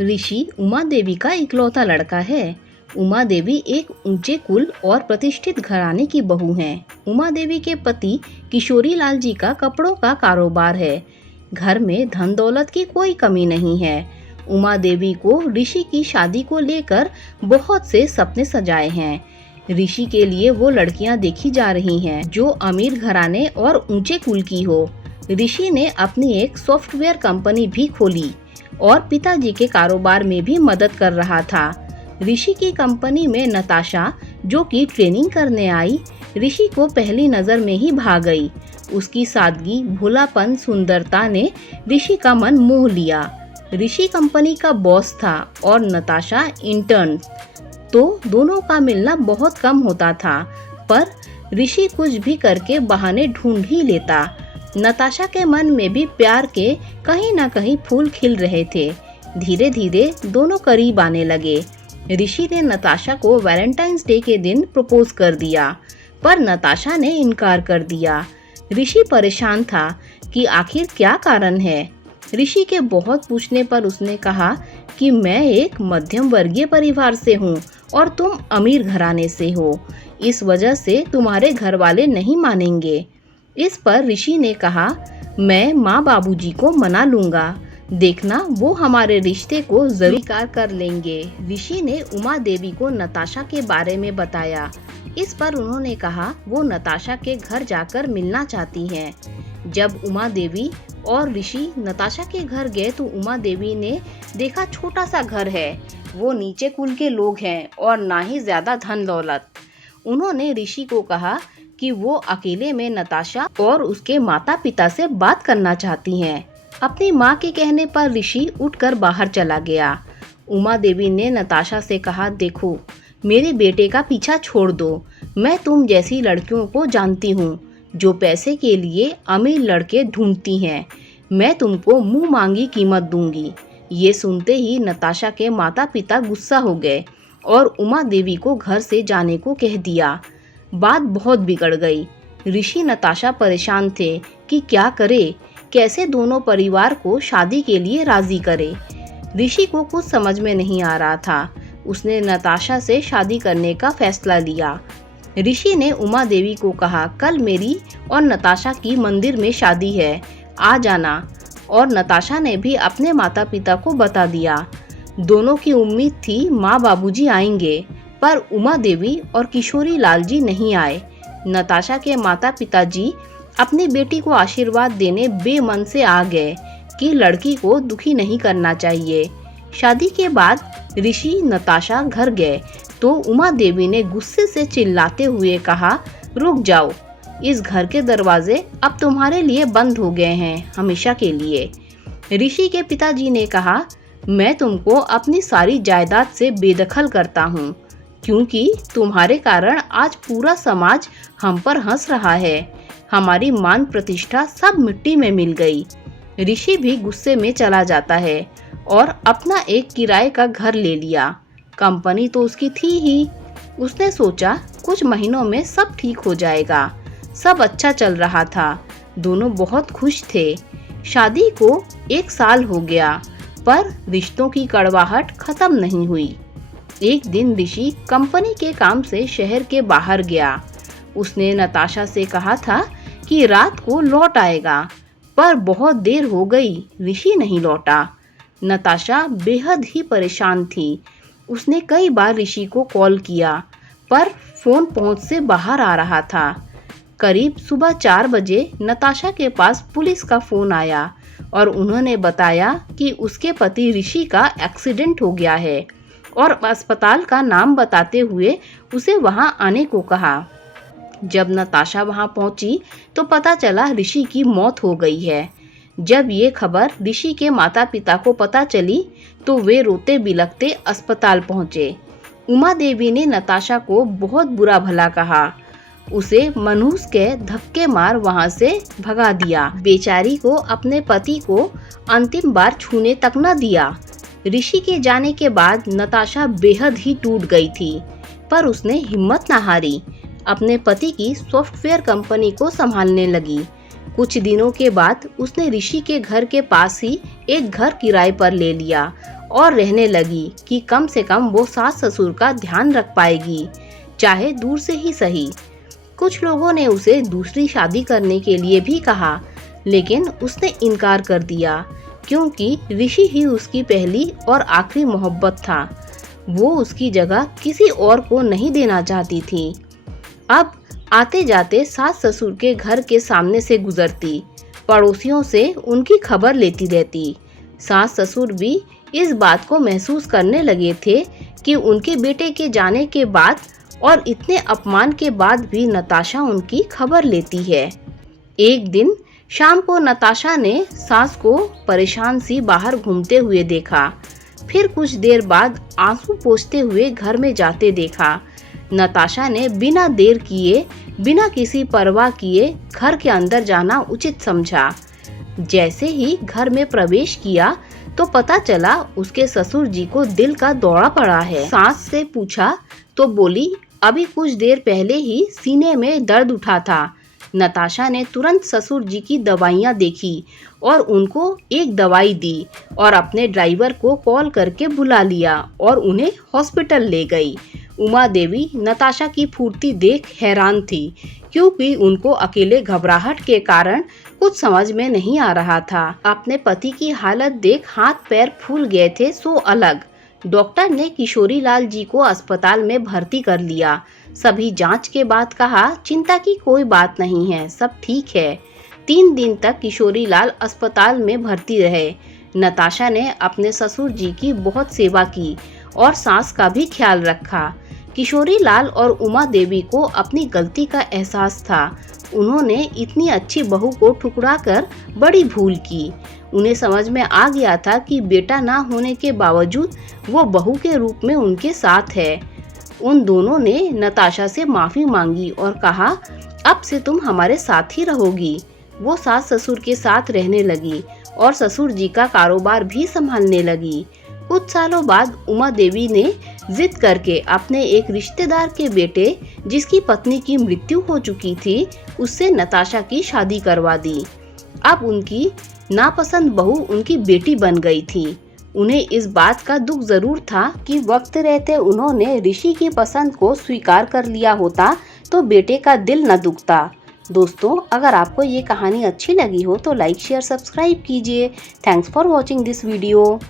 ऋषि उमा देवी का इकलौता लड़का है। उमा देवी एक ऊंचे कुल और प्रतिष्ठित घराने की बहू हैं। उमा देवी के पति किशोरी लाल जी का कपड़ों का कारोबार है। घर में धन दौलत की कोई कमी नहीं है। उमा देवी को ऋषि की शादी को लेकर बहुत से सपने सजाए हैं। ऋषि के लिए वो लड़कियां देखी जा रही हैं जो अमीर घराने और ऊंचे कुल की हो। ऋषि ने अपनी एक सॉफ्टवेयर कंपनी भी खोली और पिताजी के कारोबार में भी मदद कर रहा था। ऋषि की कंपनी में नताशा, जो कि ट्रेनिंग करने आई, ऋषि को पहली नजर में ही भा गई। उसकी सादगी, भोलापन, सुंदरता ने ऋषि का मन मोह लिया। ऋषि कंपनी का बॉस था और नताशा इंटर्न, तो दोनों का मिलना बहुत कम होता था, पर ऋषि कुछ भी करके बहाने ढूंढ ही लेता। नताशा के मन में भी प्यार के कहीं न कहीं फूल खिल रहे थे। धीरे धीरे दोनों करीब आने लगे। ऋषि ने नताशा को वैलेंटाइंस डे के दिन प्रपोज कर दिया, पर नताशा ने इनकार कर दिया। ऋषि परेशान था कि आखिर क्या कारण है। ऋषि के बहुत पूछने पर उसने कहा कि मैं एक मध्यम वर्गीय परिवार से हूँ और तुम अमीर घराने से हो, इस वजह से तुम्हारे घर वाले नहीं मानेंगे। इस पर ऋषि ने कहा, मैं माँ बाबूजी को मना लूंगा, देखना वो हमारे रिश्ते को जरूर स्वीकार कर लेंगे। ऋषि ने उमा देवी को नताशा के बारे में बताया। इस पर उन्होंने कहा वो नताशा के घर जाकर मिलना चाहती हैं। जब उमा देवी और ऋषि नताशा के घर गए तो उमा देवी ने देखा छोटा सा घर है, वो नीचे कुल के लोग हैं और ना ही ज्यादा धन दौलत। उन्होंने ऋषि को कहा कि वो अकेले में नताशा और उसके माता पिता से बात करना चाहती हैं। अपनी माँ के कहने पर ऋषि उठकर बाहर चला गया। उमा देवी ने नताशा से कहा, देखो, मेरे बेटे का पीछा छोड़ दो। मैं तुम जैसी लड़कियों को जानती हूँ जो पैसे के लिए अमीर लड़के ढूंढती हैं। मैं तुमको मुंह मांगी कीमत दूंगी। ये सुनते ही नताशा के माता पिता गुस्सा हो गए और उमा देवी को घर से जाने को कह दिया। बात बहुत बिगड़ गई। ऋषि नताशा परेशान थे कि क्या करे, कैसे दोनों परिवार को शादी के लिए राजी करे। ऋषि को कुछ समझ में नहीं आ रहा था। उसने नताशा से शादी करने का फैसला लिया। ऋषि ने उमा देवी को कहा, कल मेरी और नताशा की मंदिर में शादी है, आ जाना। और नताशा ने भी अपने माता पिता को बता दिया। दोनों की उम्मीद थी माँ बाबूजी आएंगे, पर उमा देवी और किशोरी लाल जी नहीं आए। नताशा के माता पिताजी अपनी बेटी को आशीर्वाद देने बेमन से आ गए कि लड़की को दुखी नहीं करना चाहिए। शादी के बाद ऋषि नताशा घर गए तो उमा देवी ने गुस्से से चिल्लाते हुए कहा, रुक जाओ, इस घर के दरवाजे अब तुम्हारे लिए बंद हो गए हैं, हमेशा के लिए। ऋषि के पिताजी ने कहा, मैं तुमको अपनी सारी जायदाद से बेदखल करता हूँ, क्योंकि तुम्हारे कारण आज पूरा समाज हम पर हंस रहा है। हमारी मान प्रतिष्ठा सब मिट्टी में मिल गई। ऋषि भी गुस्से में चला जाता है और अपना एक किराए का घर ले लिया। कंपनी तो उसकी थी ही। उसने सोचा कुछ महीनों में सब ठीक हो जाएगा। सब अच्छा चल रहा था। दोनों बहुत खुश थे। शादी को 1 साल हो गया, पर रिश्तों की कड़वाहट खत्म नहीं हुई। एक दिन ऋषि कंपनी के काम से शहर के बाहर गया। उसने नताशा से कहा था कि रात को लौट आएगा, पर बहुत देर हो गई, ऋषि नहीं लौटा। नताशा बेहद ही परेशान थी। उसने कई बार ऋषि को कॉल किया, पर फोन पहुंच से बाहर आ रहा था। करीब सुबह 4 बजे नताशा के पास पुलिस का फोन आया और उन्होंने बताया कि उसके पति ऋषि का एक्सीडेंट हो गया है और अस्पताल का नाम बताते हुए उसे वहां आने को कहा। जब नताशा वहां पहुंची तो पता चला ऋषि की मौत हो गई है। जब ये खबर ऋषि के माता पिता को पता चली तो वे रोते बिलखते अस्पताल पहुंचे। उमा देवी ने नताशा को बहुत बुरा भला कहा। उसे मनहूस के धक्के मार वहां से भगा दिया। बेचारी को अपने पति को अंतिम बार छूने तक न दिया। ऋषि के जाने के बाद नताशा बेहद ही टूट गई थी, पर उसने हिम्मत न हारी। अपने पति की सॉफ्टवेयर कंपनी को संभालने लगी। कुछ दिनों के बाद उसने ऋषि के घर के पास ही एक घर किराए पर ले लिया और रहने लगी कि कम से कम वो सास ससुर का ध्यान रख पाएगी, चाहे दूर से ही सही। कुछ लोगों ने उसे दूसरी शादी करने के लिए भी कहा, लेकिन उसने इनकार कर दिया क्योंकि ऋषि ही उसकी पहली और आखिरी मोहब्बत था। वो उसकी जगह किसी और को नहीं देना चाहती थी। अब आते जाते सास ससुर के घर के सामने से गुजरती, पड़ोसियों से उनकी खबर लेती रहती। सास ससुर भी इस बात को महसूस करने लगे थे कि उनके बेटे के जाने के बाद और इतने अपमान के बाद भी नताशा उनकी खबर लेती है। एक दिन शाम को नताशा ने सास को परेशान सी बाहर घूमते हुए देखा। फिर कुछ देर बाद आंसू पोंछते हुए घर में जाते देखा। नताशा ने बिना देर किए, बिना किसी परवाह किए घर के अंदर जाना उचित समझा। जैसे ही घर में प्रवेश किया तो पता चला उसके ससुर जी को दिल का दौरा पड़ा है। सास से पूछा तो बोली, अभी कुछ देर पहले ही सीने में दर्द उठा था। नताशा ने तुरंत ससुर जी की दवाइयाँ देखी और उनको एक दवाई दी और अपने ड्राइवर को कॉल करके बुला लिया और उन्हें हॉस्पिटल ले गई। उमा देवी नताशा की फुर्ती देख हैरान थी क्योंकि उनको अकेले घबराहट के कारण कुछ समझ में नहीं आ रहा था। अपने पति की हालत देख हाथ पैर फूल गए थे सो अलग। डॉक्टर ने किशोरी लाल जी को अस्पताल में भर्ती कर लिया। सभी जांच के बाद कहा, चिंता की कोई बात नहीं है, सब ठीक है। 3 दिन तक किशोरी लाल अस्पताल में भर्ती रहे। नताशा ने अपने ससुर जी की बहुत सेवा की और सास का भी ख्याल रखा। किशोरी लाल और उमा देवी को अपनी गलती का एहसास था। उन्होंने इतनी अच्छी बहू को ठुकराकर बड़ी भूल की। उन्हें समझ में आ गया था कि बेटा ना होने के बावजूद वो बहू के रूप में उनके साथ है। उन दोनों ने नताशा से माफ़ी मांगी और कहा, अब से तुम हमारे साथ ही रहोगी। वो सास ससुर के साथ रहने लगी और ससुर जी का कारोबार भी संभालने लगी। कुछ सालों बाद उमा देवी ने जिद करके अपने एक रिश्तेदार के बेटे, जिसकी पत्नी की मृत्यु हो चुकी थी, उससे नताशा की शादी करवा दी। अब उनकी नापसंद बहू उनकी बेटी बन गई थी। उन्हें इस बात का दुख जरूर था कि वक्त रहते उन्होंने ऋषि की पसंद को स्वीकार कर लिया होता तो बेटे का दिल न दुखता। दोस्तों, अगर आपको ये कहानी अच्छी लगी हो तो लाइक शेयर सब्सक्राइब कीजिए। Thanks for watching this video.